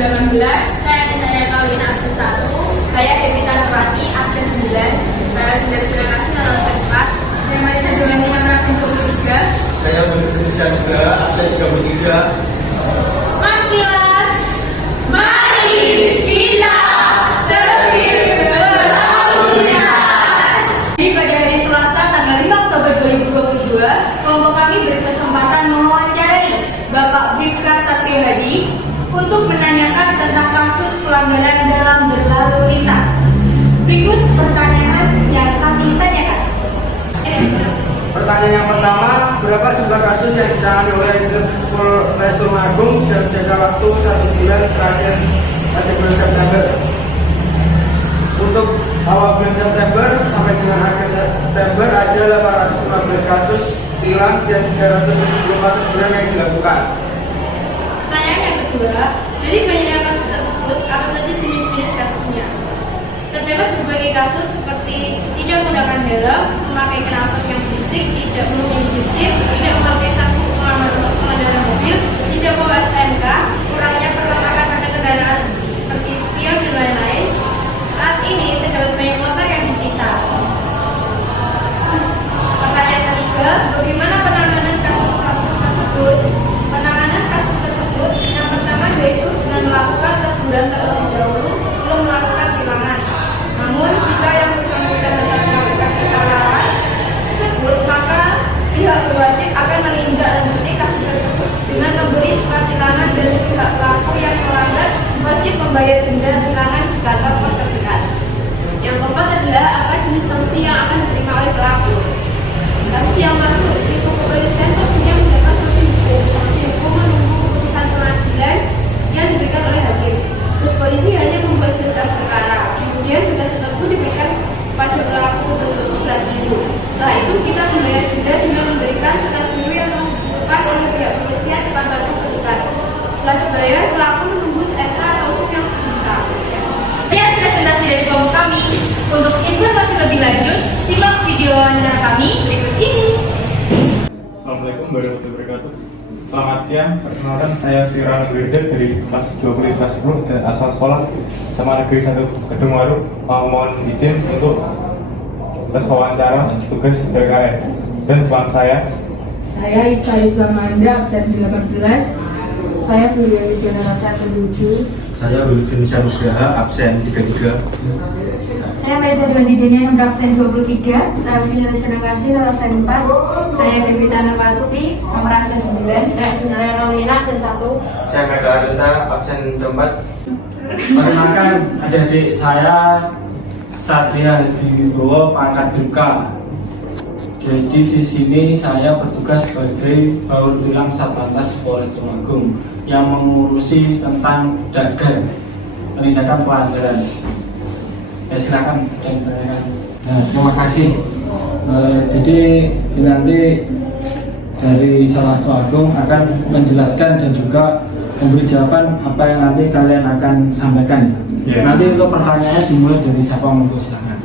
18. Saya Nindaya Paulina absen 1. Saya Devita Nurwati absen 9. Saya Bunda Kasih nomor 4. Saya Marisa Jolani nomor absen 23. Saya Bunda juga absen 33. Makilas, mari kita tertib berlalu lintas. Pada hari Selasa tanggal 5 Oktober 2022, kelompok kami berkesempatan mewawancarai Bapak Bribka Satrio Hadi untuk menanyakan tentang kasus pelanggaran dalam berlalu lintas. Berikut pertanyaan yang kami tanyakan. Pertanyaan yang pertama, berapa jumlah kasus yang ditangani oleh Polres Tulungagung dalam jangka waktu 1 bulan terakhir pada bulan September? Untuk awal bulan September sampai dengan akhir September ada 815 kasus tilang dan 374 teguran yang dilakukan. Pertanyaan yang kedua, dari banyaknya kasus tersebut, apa saja jenis-jenis kasusnya? Terdapat berbagai kasus seperti tidak menggunakan helm, memakai knalpot yang berisik, tidak mengemudi gesit, tidak memakai sabuk pengaman untuk pengendara mobil, tidak bawa STNK, kurangnya perlengkapan pada kendaraan seperti spion dan lain-lain. Saat ini terdapat banyak motor yang disita. Pertanyaan ketiga, bagaimana penanganan kasus-kasus tersebut? Penanganan kasus tersebut yang pertama yaitu dengan melakukan teguran terlebih dahulu sebelum melakukan tilangan. Namun jika yang bersangkutan tetap melakukan kesalahan tersebut, maka pihak berwajib akan menindaklanjuti kasus tersebut dengan memberi surat tilangan dan pihak pelaku yang melanggar wajib membayar denda tilangan di kantor pos terdekat. Yang keempat adalah apa jenis sanksi yang akan diterima oleh pelaku. Kasus yang masuk di kepolisian pastinya mendapat sanksi hukum. Sanksi hukum menunggu keputusan pengadilan yang diberikan oleh hakim. Terus polisi hanya membuat berkas perkara. Kemudian berkas tersebut diberikan pada pelaku bentuk surat biru. Setelah itu kita membayar denda dengan memberikan surat biru yang dibutuhkan oleh pihak kepolisian di kantor pos terdekat. Setelah dibayar, pelaku menunggu SK atau SIM yang diminta. Sekian presentasi dari kelompok kami. Untuk informasi lebih lanjut, simak video wawancara kami berikut ini. Assalamualaikum warahmatullahi wabarakatuh. Selamat siang, perkenalkan saya Fira Wirda dari kelas 20 kelas 10 dan asal sekolah SMA Negeri 1 Kedungwaru. Mohon izin untuk tes wawancara tugas BKN dan teman saya. Saya Isa Islamanda absen 18. Saya Buya Widjana Rasa 7. Saya Wilfried Nugraha absen 33. Saya Marisa Jolani nomor absen 23. Saya Bunda Kasih nomor absen 4. Saya Devita Nurwati nomor absen 9. Saya Nindaya Paulina absen 1. Saya Mega Arita absen 4. Perkenalkan adik-adik saya Satria Hadiwibowo pangkat Bribka. Jadi di sini saya bertugas sebagai baur tilang Satlantas Polres Tulungagung yang mengurusi tentang dagang penindakan pelanggaran. Ya, silakan dan tanyakan. Nah, terima kasih. Jadi nanti dari Satlantas Tulungagung akan menjelaskan dan juga memberi jawaban apa yang nanti kalian akan sampaikan. Ya. Nanti untuk pertanyaannya dimulai dari siapa mau silakan.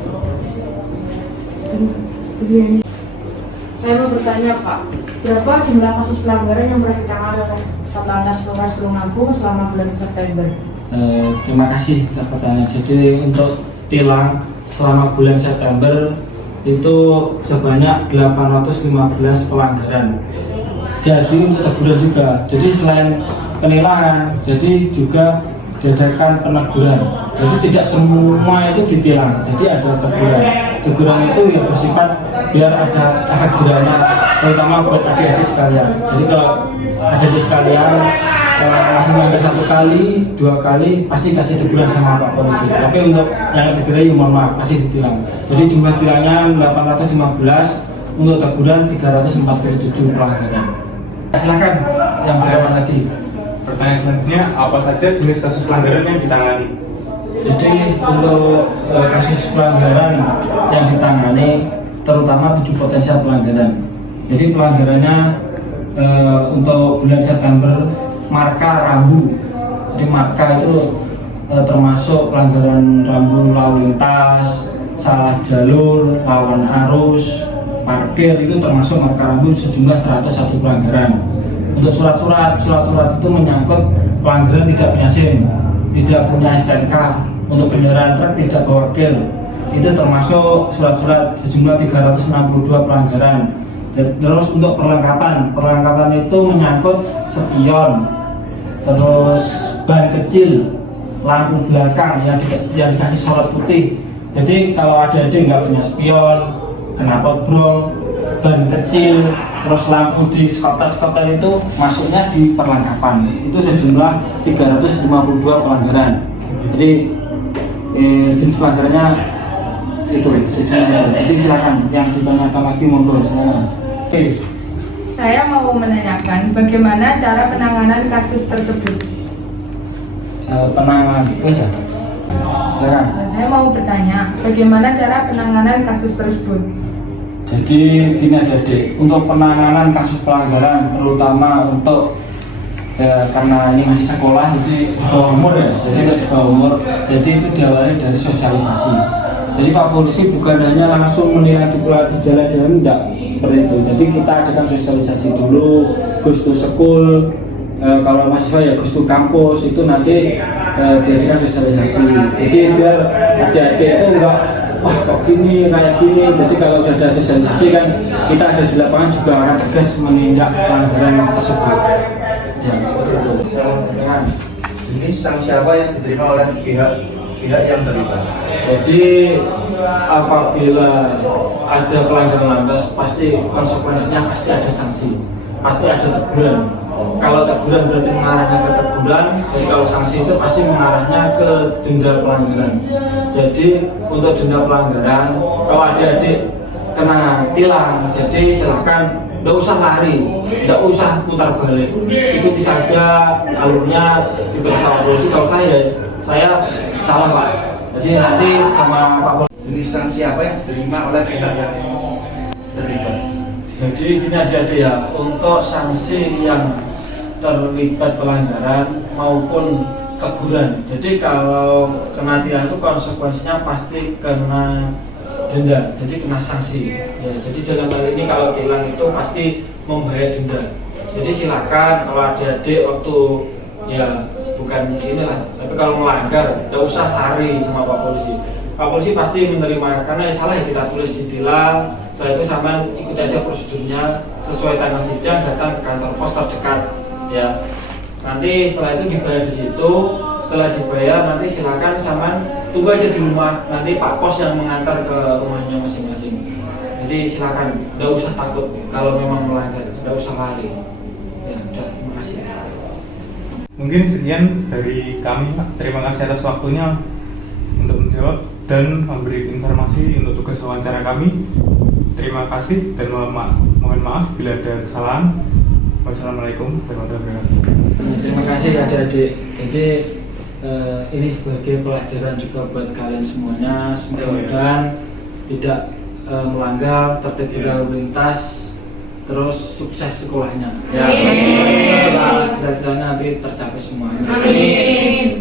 Saya mau bertanya Pak, berapa jumlah kasus pelanggaran yang pernah ditangani oleh Satlantas Polres Tulungagung selama bulan September? Terima kasih atas pertanyaan. Jadi untuk tilang selama bulan September itu sebanyak 815 pelanggaran. Jadi teguran juga. Jadi selain penilangan, jadi juga diadakan peneguran. Jadi tidak semua itu ditilang. Jadi ada teguran. Teguran itu ya bersifat biar ada efek jerahnya, terutama buat adik-adik sekalian. Jadi kalau adik-adik sekalian masih melanggar 1 kali, 2 kali pasti kasih teguran sama Pak Polisi. Tapi untuk yang ketiga ya mohon maaf pasti ditilang. Jadi jumlah tilangnya 815, untuk teguran 347 pelanggaran. Silakan yang berlawan lagi. Pertanyaan selanjutnya, apa saja jenis kasus pelanggaran yang ditangani? Jadi untuk kasus pelanggaran yang ditangani terutama 7 potensial pelanggaran. Jadi pelanggarannya untuk bulan September marka rambu. Jadi marka itu termasuk pelanggaran rambu lalu lintas, salah jalur, lawan arus, parkir itu termasuk marka rambu sejumlah 101 pelanggaran. Untuk surat-surat itu menyangkut pelanggaran tidak punya SIM. tidak punya STNK, untuk kendaraan truk tidak bawa gel. Itu termasuk surat-surat sejumlah 362 pelanggaran. Terus untuk perlengkapan itu menyangkut spion, terus ban kecil, lampu belakang yang dikasih sorot putih. Jadi kalau adik-adik nggak punya spion, knalpot brong, ban kecil, terus lampu di skotel itu masuknya di perlengkapan. Itu sejumlah 352 pelanggaran. Jadi jenis pelanggarannya itu sejumlah. Jadi silakan yang ditanyakan lagi monggo silakan. Oke. Saya mau menanyakan bagaimana cara penanganan kasus tersebut. Penanganan ya. Silakan. Saya mau bertanya bagaimana cara penanganan kasus tersebut. Jadi gini adik-adik, untuk penanganan kasus pelanggaran terutama untuk karena ini masih sekolah, jadi di bawah umur ya, jadi di bawah umur, jadi itu diawali dari sosialisasi. Jadi Pak Polisi bukan hanya langsung menilai di jalan dan enggak seperti itu. Jadi kita adakan sosialisasi dulu, goes to school, kalau mahasiswa ya goes to kampus, itu nanti diadakan sosialisasi. Jadi biar adik-adik itu enggak wah kok gini kayak gini. Jadi kalau sudah ada sosialisasi kan kita ada di lapangan juga akan tegas menindak pelanggaran tersebut. Ya seperti itu. Jenis sanksi apa yang diterima oleh pihak yang terlibat? Jadi apabila ada pelanggaran lantas pasti konsekuensinya pasti ada sanksi, pasti ada teguran. Kalau teguran berarti mengarahnya ke teguran, jadi kalau sanksi itu pasti mengarahnya ke denda pelanggaran. Jadi untuk denda pelanggaran, kalau adik-adik kena tilang, jadi silakan tidak usah lari, tidak usah putar balik, ikuti saja alurnya diperiksa polisi. Kalau saya salah Pak, jadi nanti sama Pak Polisi. Jenis sanksi apa yang diterima oleh pihak yang terlibat? Jadi gini adik-adik ya, untuk sanksi yang terlibat pelanggaran maupun teguran. Jadi kalau kena tilang itu konsekuensinya pasti kena denda, jadi kena sanksi. Ya, jadi dalam hal ini kalau tilang itu pasti membayar denda. Jadi silakan kalau adik-adik waktu ya bukan inilah, tapi kalau melanggar tidak usah lari sama Pak Polisi. Pak Polisi pasti menerima, karena salah yang kita tulis di tilang. Setelah itu sama ikut aja prosedurnya sesuai tanggal sidang, datang ke kantor pos terdekat. Ya, nanti setelah itu dibayar di situ. Setelah dibayar nanti silakan sama tunggu aja di rumah. Nanti Pak Pos yang mengantar ke rumahnya masing-masing. Jadi silakan, tidak usah takut kalau memang melanggar, tidak usah lari. Ya, terima kasih. Mungkin sekian dari kami Pak. Terima kasih atas waktunya untuk menjawab dan memberi informasi untuk tugas wawancara kami. Terima kasih dan mohon maaf bila ada kesalahan. Wassalamualaikum warahmatullahi wabarakatuh. Terima kasih adik-adik. Jadi ini sebagai pelajaran juga buat kalian semuanya. Mudah-mudahan tidak melanggar tertib berlalu lintas, terus sukses sekolahnya. Ya, cita-citanya nanti tercapai semuanya. Amin.